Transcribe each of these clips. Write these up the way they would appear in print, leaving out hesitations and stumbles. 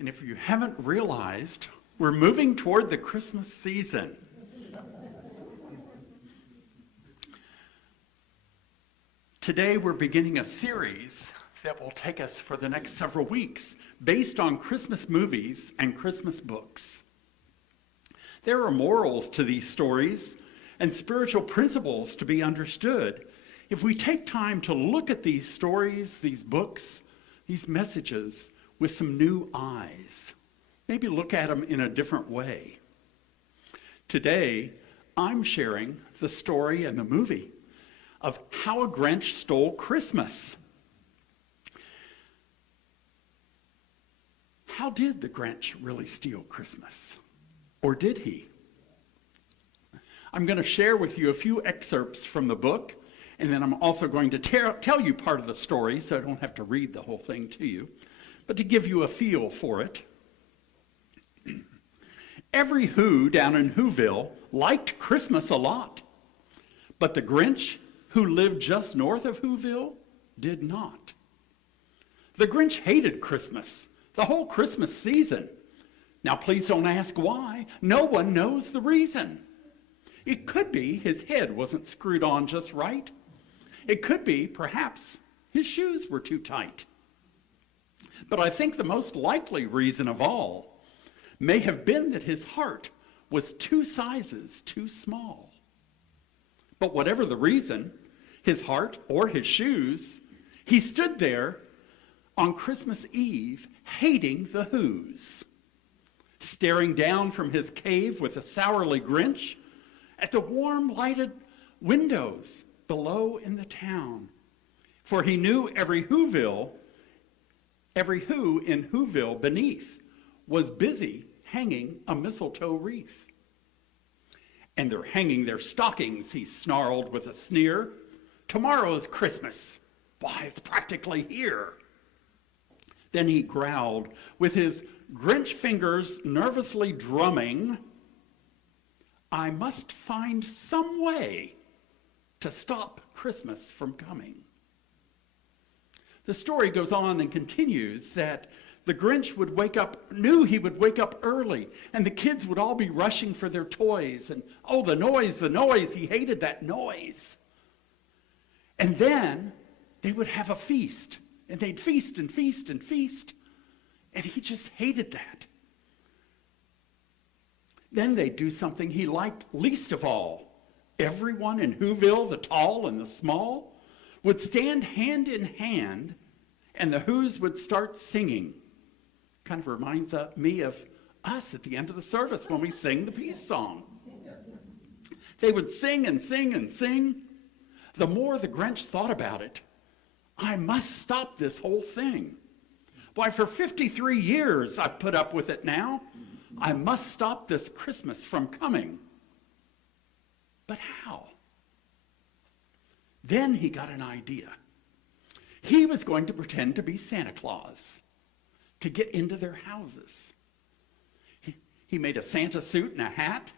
And if you haven't realized, we're moving toward the Christmas season. Today we're beginning a series that will take us for the next several weeks based on Christmas movies and Christmas books. There are morals to these stories and spiritual principles to be understood if we take time to look at these stories, these books, these messages with some new eyes. Maybe look at them in a different way. Today, I'm sharing the story and the movie of How a Grinch Stole Christmas. How did the Grinch really steal Christmas? Or did he? I'm going to share with you a few excerpts from the book, and then I'm also going to tell you part of the story so I don't have to read the whole thing to you, but to give you a feel for it. Every Who down in Whoville liked Christmas a lot, but the Grinch, who lived just north of Whoville, did not. The Grinch hated Christmas, the whole Christmas season. Now, please don't ask why. No one knows the reason. It could be his head wasn't screwed on just right. It could be, perhaps, his shoes were too tight. But I think the most likely reason of all may have been that his heart was 2 sizes too small. But whatever the reason, his heart or his shoes, he stood there on Christmas Eve hating the Whos, staring down from his cave with a sourly Grinch at the warm lighted windows below in the town. For he knew every Who in Whoville beneath was busy hanging a mistletoe wreath. And they're hanging their stockings, he snarled with a sneer. Tomorrow is Christmas. Why, it's practically here. Then he growled, with his Grinch fingers nervously drumming, I must find some way to stop Christmas from coming. The story goes on and continues that the Grinch knew he would wake up early, and the kids would all be rushing for their toys, and oh, the noise, he hated that noise. And then they would have a feast, and they'd feast and feast and feast, and he just hated that. Then they'd do something he liked least of all. Everyone in Whoville, the tall and the small, would stand hand in hand, and the Whos would start singing. Kind of reminds me of us at the end of the service when we sing the peace song. They would sing and sing and sing. The more the Grinch thought about it, I must stop this whole thing. Why, for 53 years I've put up with it now. I must stop this Christmas from coming. But how? Then he got an idea. He was going to pretend to be Santa Claus to get into their houses. He made a Santa suit and a hat,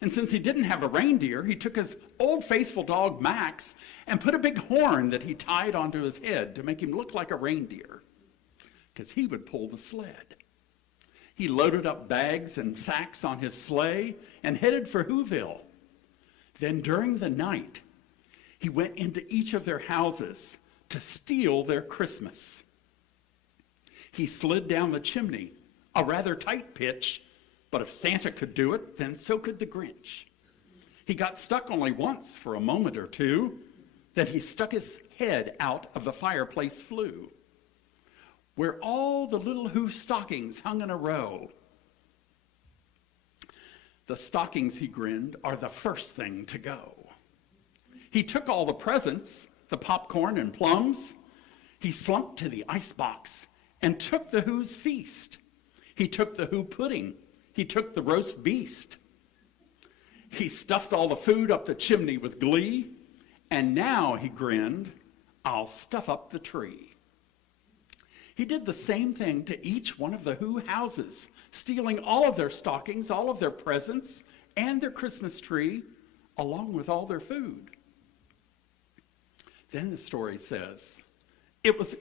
and since he didn't have a reindeer, he took his old faithful dog Max and put a big horn that he tied onto his head to make him look like a reindeer, because he would pull the sled. He loaded up bags and sacks on his sleigh and headed for Whoville. Then during the night, he went into each of their houses to steal their Christmas. He slid down the chimney, a rather tight pitch, but if Santa could do it, then so could the Grinch. He got stuck only once for a moment or two, then he stuck his head out of the fireplace flue, where all the little Who stockings hung in a row. The stockings, he grinned, are the first thing to go. He took all the presents, the popcorn and plums. He slumped to the icebox and took the Who's feast. He took the Who pudding. He took the roast beast. He stuffed all the food up the chimney with glee. And now, he grinned, I'll stuff up the tree. He did the same thing to each one of the Who houses, stealing all of their stockings, all of their presents, and their Christmas tree, along with all their food. Then the story says, it was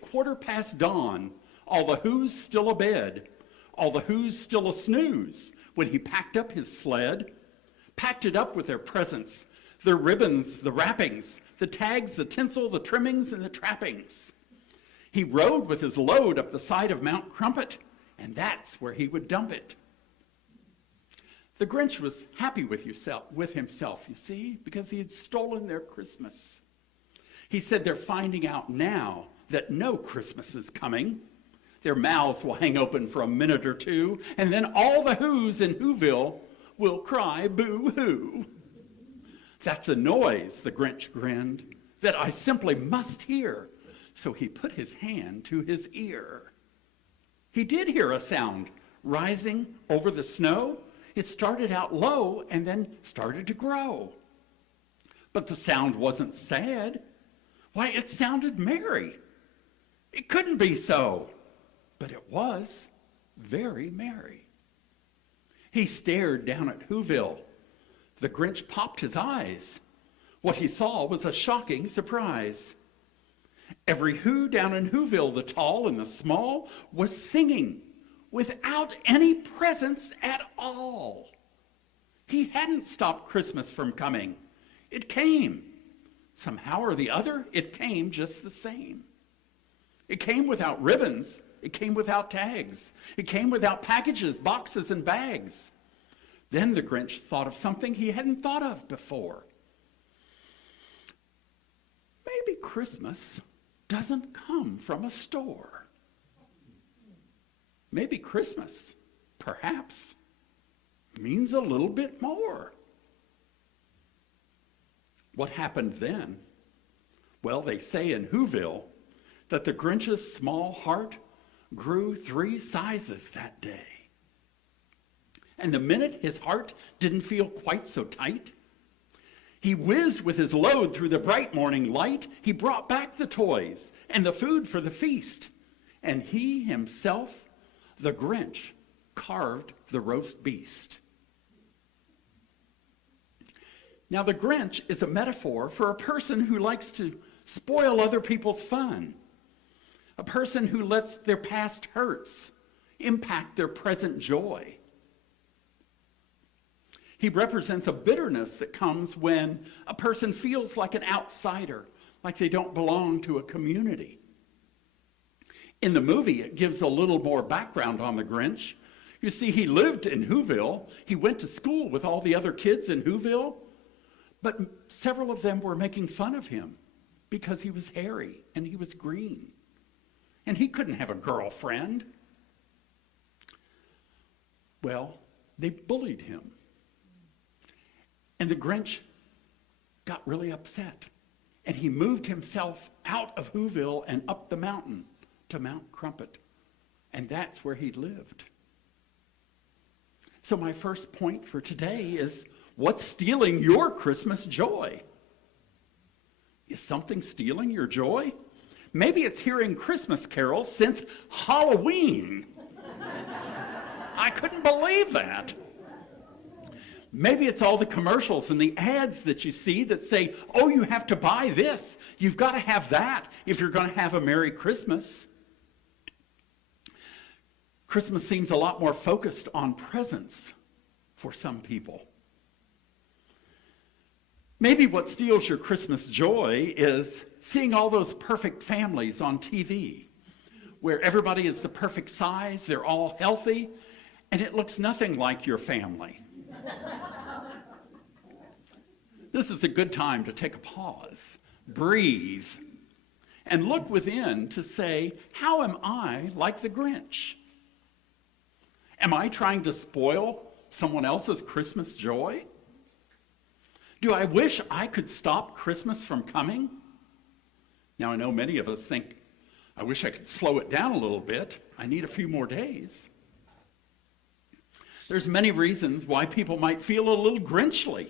dawn, all the Who's still abed, all the Who's still a snooze when he packed up his sled, packed it up with their presents, their ribbons, the wrappings, the tags, the tinsel, the trimmings, and the trappings. He rode with his load up the side of Mount Crumpet, and that's where he would dump it. The Grinch was happy with himself, you see, because he had stolen their Christmas. He said they're finding out now that no Christmas is coming. Their mouths will hang open for a minute or two, and then all the Who's in Whoville will cry boo-hoo. That's a noise, the Grinch grinned, that I simply must hear. So he put his hand to his ear. He did hear a sound rising over the snow. It started out low and then started to grow. But the sound wasn't sad. Why, it sounded merry. It couldn't be so, but it was very merry. He stared down at Whoville. The Grinch popped his eyes. What he saw was a shocking surprise. Every Who down in Whoville, the tall and the small, was singing without any presents at all. He hadn't stopped Christmas from coming. It came. Somehow or the other, it came just the same. It came without ribbons. It came without tags. It came without packages, boxes, and bags. Then the Grinch thought of something he hadn't thought of before. Maybe Christmas doesn't come from a store. Maybe Christmas, perhaps, means a little bit more. What happened then? Well, they say in Whoville that the Grinch's small heart grew 3 sizes that day. And the minute his heart didn't feel quite so tight, he whizzed with his load through the bright morning light. He brought back the toys and the food for the feast. And he himself, the Grinch, carved the roast beast. Now, the Grinch is a metaphor for a person who likes to spoil other people's fun, a person who lets their past hurts impact their present joy. He represents a bitterness that comes when a person feels like an outsider, like they don't belong to a community. In the movie, it gives a little more background on the Grinch. You see, he lived in Whoville. He went to school with all the other kids in Whoville, but several of them were making fun of him because he was hairy and he was green, and he couldn't have a girlfriend. Well, they bullied him. And the Grinch got really upset. And he moved himself out of Whoville and up the mountain to Mount Crumpet. And that's where he lived. So my first point for today is, what's stealing your Christmas joy? Is something stealing your joy? Maybe it's hearing Christmas carols since Halloween. I couldn't believe that. Maybe it's all the commercials and the ads that you see that say, oh, you have to buy this. You've got to have that if you're going to have a Merry Christmas. Christmas seems a lot more focused on presents for some people. Maybe what steals your Christmas joy is seeing all those perfect families on TV, where everybody is the perfect size, they're all healthy, and it looks nothing like your family. This is a good time to take a pause, breathe, and look within to say, how am I like the Grinch? Am I trying to spoil someone else's Christmas joy? Do I wish I could stop Christmas from coming? Now, I know many of us think, I wish I could slow it down a little bit. I need a few more days. There's many reasons why people might feel a little Grinchly.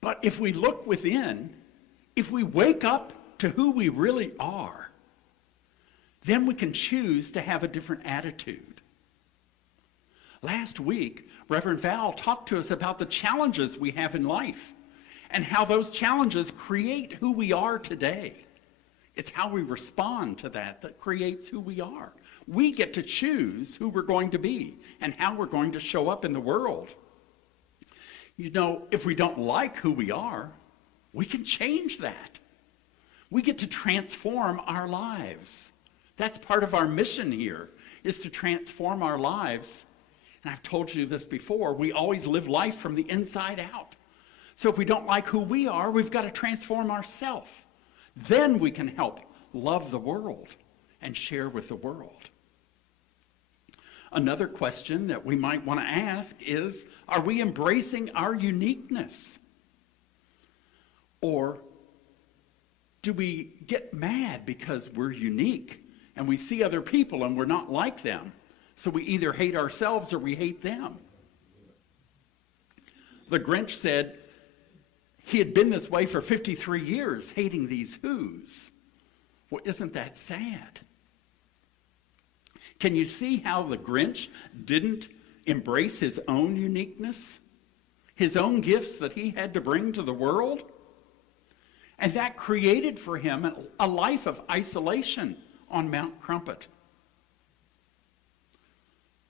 But if we look within, if we wake up to who we really are, then we can choose to have a different attitude. Last week, Reverend Val talked to us about the challenges we have in life and how those challenges create who we are today. It's how we respond to that that creates who we are. We get to choose who we're going to be and how we're going to show up in the world. You know, if we don't like who we are, we can change that. We get to transform our lives. That's part of our mission here, is to transform our lives. And I've told you this before, we always live life from the inside out. So if we don't like who we are, we've got to transform ourselves. Then we can help love the world and share with the world. Another question that we might want to ask is, are we embracing our uniqueness? Or do we get mad because we're unique and we see other people and we're not like them? So we either hate ourselves or we hate them. The Grinch said he had been this way for 53 years, hating these who's. Well, isn't that sad? Can you see how the Grinch didn't embrace his own uniqueness, his own gifts that he had to bring to the world? And that created for him a life of isolation on Mount Crumpet.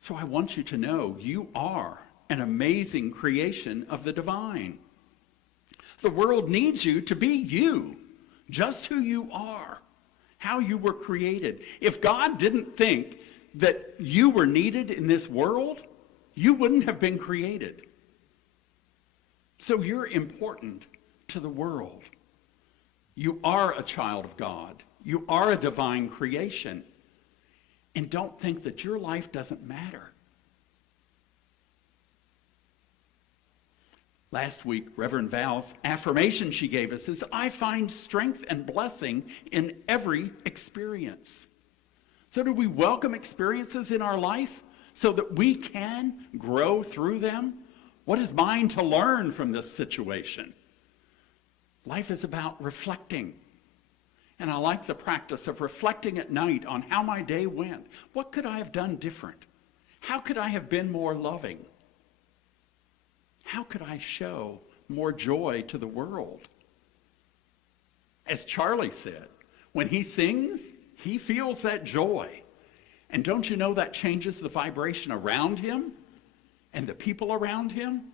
So I want you to know you are an amazing creation of the divine. The world needs you to be you, just who you are, how you were created. If God didn't think that you were needed in this world, you wouldn't have been created. So you're important to the world. You are a child of God. You are a divine creation. And don't think that your life doesn't matter. Last week, Reverend Val's affirmation she gave us is, I find strength and blessing in every experience. So do we welcome experiences in our life so that we can grow through them? What is mine to learn from this situation? Life is about reflecting. And I like the practice of reflecting at night on how my day went. What could I have done different? How could I have been more loving? How could I show more joy to the world? As Charlie said, when he sings, he feels that joy. And don't you know that changes the vibration around him and the people around him?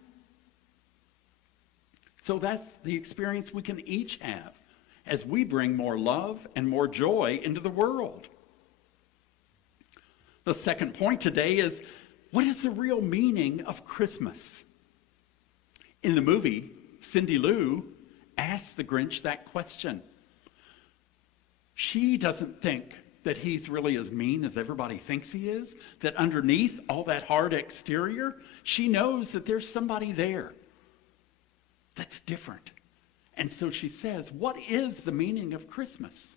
So that's the experience we can each have as we bring more love and more joy into the world. The second point today is, what is the real meaning of Christmas? In the movie, Cindy Lou asked the Grinch that question. She doesn't think that he's really as mean as everybody thinks he is, that underneath all that hard exterior, she knows that there's somebody there that's different. And so she says, what is the meaning of Christmas?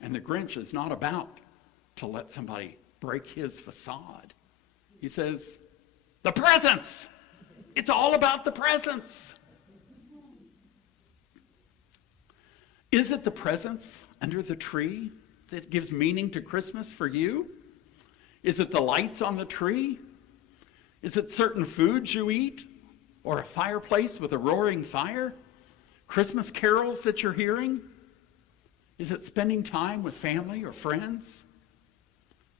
And the Grinch is not about to let somebody break his facade. He says, the presents! It's all about the presents. Is it the presents under the tree that gives meaning to Christmas for you? Is it the lights on the tree? Is it certain foods you eat? Or a fireplace with a roaring fire? Christmas carols that you're hearing? Is it spending time with family or friends?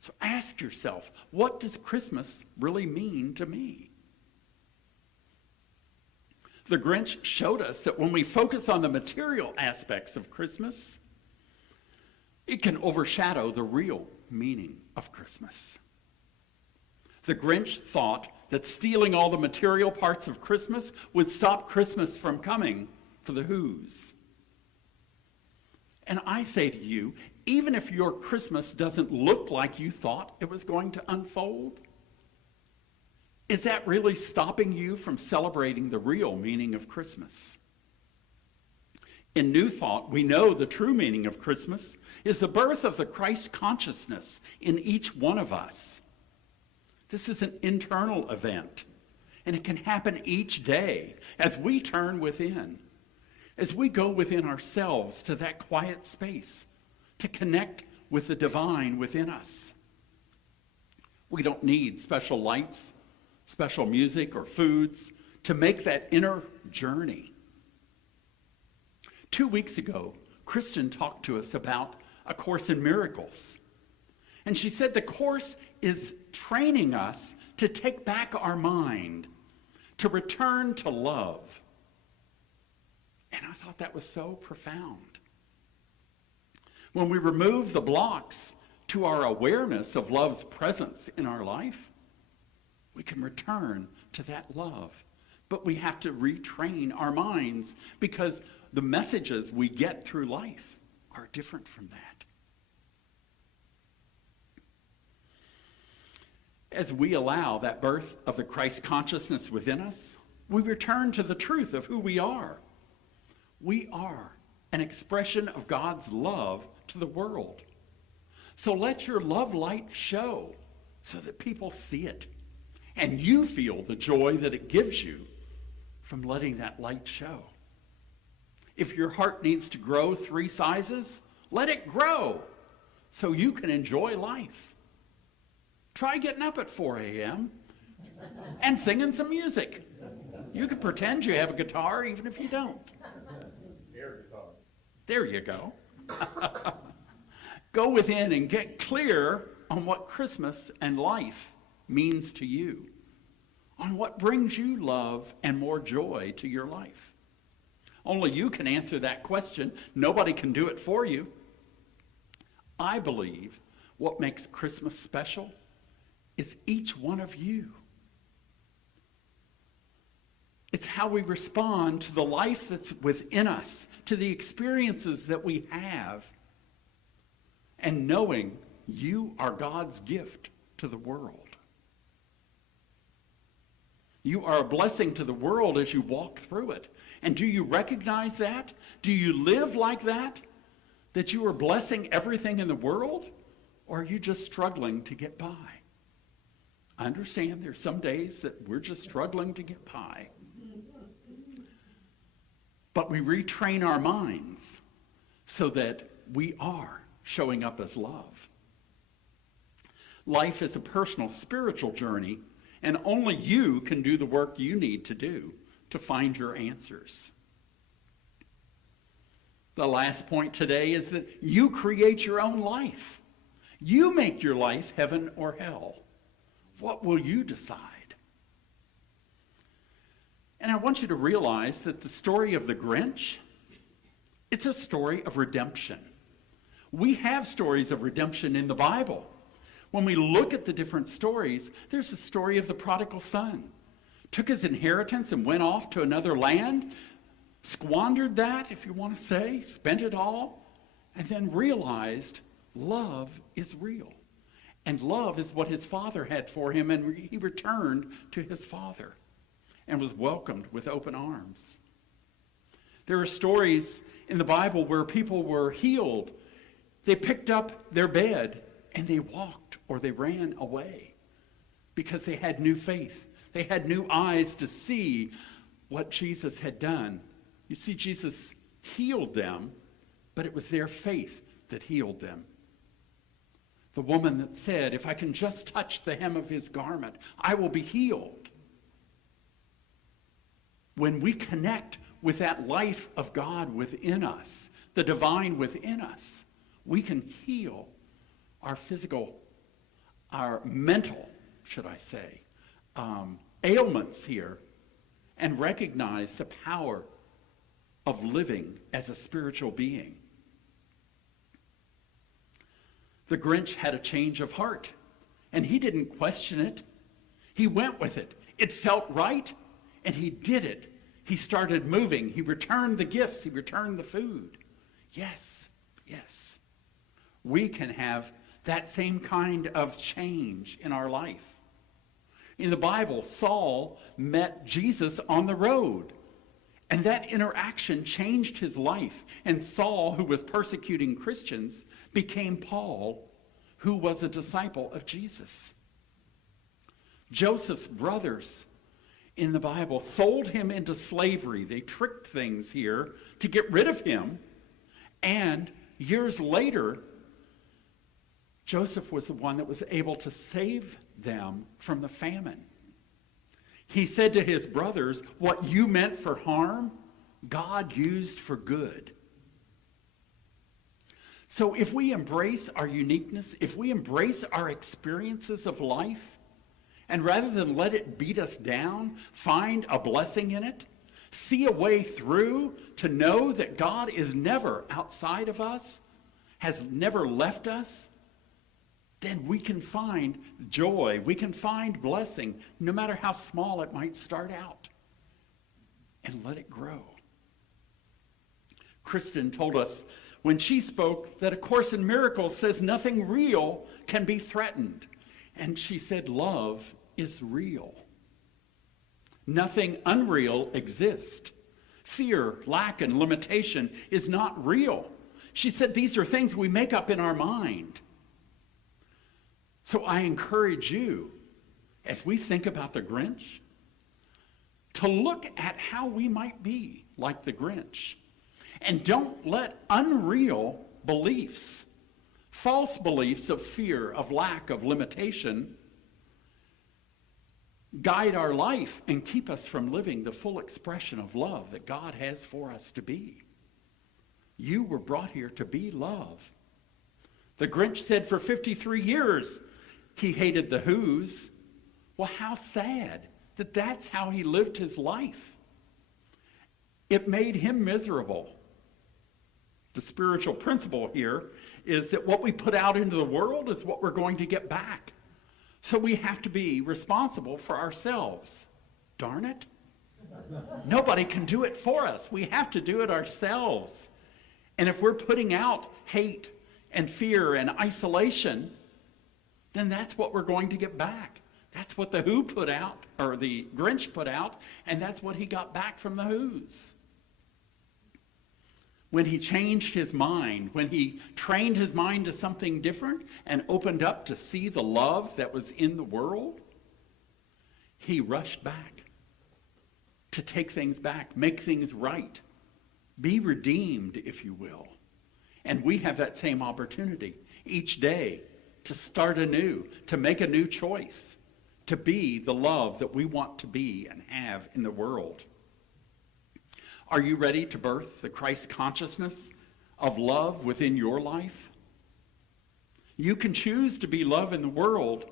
So ask yourself, what does Christmas really mean to me? The Grinch showed us that when we focus on the material aspects of Christmas, it can overshadow the real meaning of Christmas. The Grinch thought that stealing all the material parts of Christmas would stop Christmas from coming for the who's. And I say to you, even if your Christmas doesn't look like you thought it was going to unfold, is that really stopping you from celebrating the real meaning of Christmas? In New Thought, we know the true meaning of Christmas is the birth of the Christ consciousness in each one of us. This is an internal event, and it can happen each day as we turn within, as we go within ourselves to that quiet space to connect with the divine within us. We don't need special lights, special music, or foods to make that inner journey. 2 weeks ago, Kristen talked to us about A Course in Miracles. And she said the course is training us to take back our mind, to return to love. And I thought that was so profound. When we remove the blocks to our awareness of love's presence in our life, we can return to that love. But we have to retrain our minds because the messages we get through life are different from that. As we allow that birth of the Christ consciousness within us, we return to the truth of who we are. We are an expression of God's love to the world. So let your love light show so that people see it. And you feel the joy that it gives you from letting that light show. If your heart needs to grow 3 sizes, let it grow so you can enjoy life. Try getting up at 4 a.m. and singing some music. You can pretend you have a guitar even if you don't. There you go. Go within and get clear on what Christmas and life means to you, on what brings you love and more joy to your life. Only you can answer that question. Nobody can do it for you. I believe what makes Christmas special is each one of you. It's how we respond to the life that's within us, to the experiences that we have, and knowing you are God's gift to the world. You are a blessing to the world as you walk through it. And do you recognize that? Do you live like that? That you are blessing everything in the world? Or are you just struggling to get by? I understand there's some days that we're just struggling to get by. But we retrain our minds so that we are showing up as love. Life is a personal, spiritual journey, and only you can do the work you need to do to find your answers. The last point today is that you create your own life. You make your life heaven or hell. What will you decide? And I want you to realize that the story of the Grinch, it's a story of redemption. We have stories of redemption in the Bible. When we look at the different stories, there's the story of the prodigal son. Took his inheritance and went off to another land, squandered that, if you want to say, spent it all, and then realized love is real. And love is what his father had for him, and he returned to his father and was welcomed with open arms. There are stories in the Bible where people were healed. They picked up their bed and they walked or they ran away because they had new faith. They had new eyes to see what Jesus had done. You see, Jesus healed them, but it was their faith that healed them. The woman that said, if I can just touch the hem of his garment, I will be healed. When we connect with that life of God within us, the divine within us, we can heal our physical, our mental, should I say, ailments here, and recognize the power of living as a spiritual being. The Grinch had a change of heart, and he didn't question it. He went with it. It felt right, and he did it. He started moving. He returned the gifts. He returned the food. Yes, yes. We can have that same kind of change in our life. In the Bible, Saul met Jesus on the road, and that interaction changed his life. And Saul, who was persecuting Christians, became Paul, who was a disciple of Jesus. Joseph's brothers in the Bible sold him into slavery. They tricked things here to get rid of him. And years later, Joseph was the one that was able to save them from the famine. He said to his brothers, what you meant for harm, God used for good. So if we embrace our uniqueness, if we embrace our experiences of life, and rather than let it beat us down, find a blessing in it, see a way through to know that God is never outside of us, has never left us, then we can find joy, we can find blessing, no matter how small it might start out, and let it grow. Kristen told us when she spoke that A Course in Miracles says nothing real can be threatened. And she said love is real. Nothing unreal exists. Fear, lack, and limitation is not real. She said these are things we make up in our mind. So I encourage you, as we think about the Grinch, to look at how we might be like the Grinch. And don't let unreal beliefs, false beliefs of fear, of lack, of limitation, guide our life and keep us from living the full expression of love that God has for us to be. You were brought here to be love. The Grinch said for 53 years he hated the Who's. Well, how sad that that's how he lived his life. It made him miserable. The spiritual principle here is that what we put out into the world is what we're going to get back. So we have to be responsible for ourselves. Darn it. Nobody can do it for us. We have to do it ourselves. And if we're putting out hate and fear and isolation, then that's what we're going to get back. That's what the Who put out, or the Grinch put out, and that's what he got back from the Who's. When he changed his mind, when he trained his mind to something different and opened up to see the love that was in the world, he rushed back to take things back, make things right, be redeemed, if you will. And we have that same opportunity each day to start anew, to make a new choice, to be the love that we want to be and have in the world. Are you ready to birth the Christ consciousness of love within your life? You can choose to be love in the world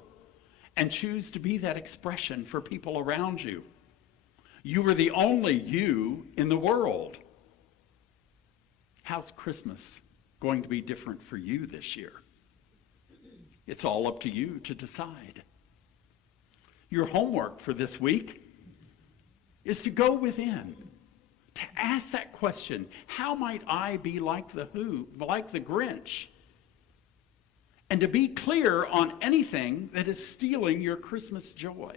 and choose to be that expression for people around you. You are the only you in the world. How's Christmas going to be different for you this year? It's all up to you to decide. Your homework for this week is to go within, to ask that question, how might I be like the Who, like the Grinch? And to be clear on anything that is stealing your Christmas joy.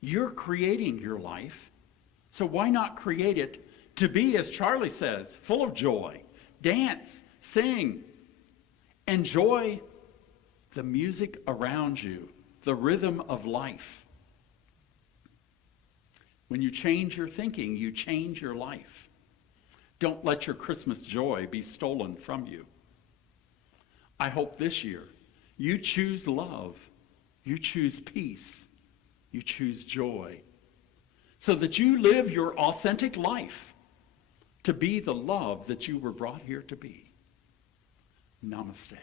You're creating your life, so why not create it to be, as Charlie says, full of joy, dance, sing, enjoy the music around you, the rhythm of life. When you change your thinking, you change your life. Don't let your Christmas joy be stolen from you. I hope this year you choose love, you choose peace, you choose joy, so that you live your authentic life to be the love that you were brought here to be. Namaste.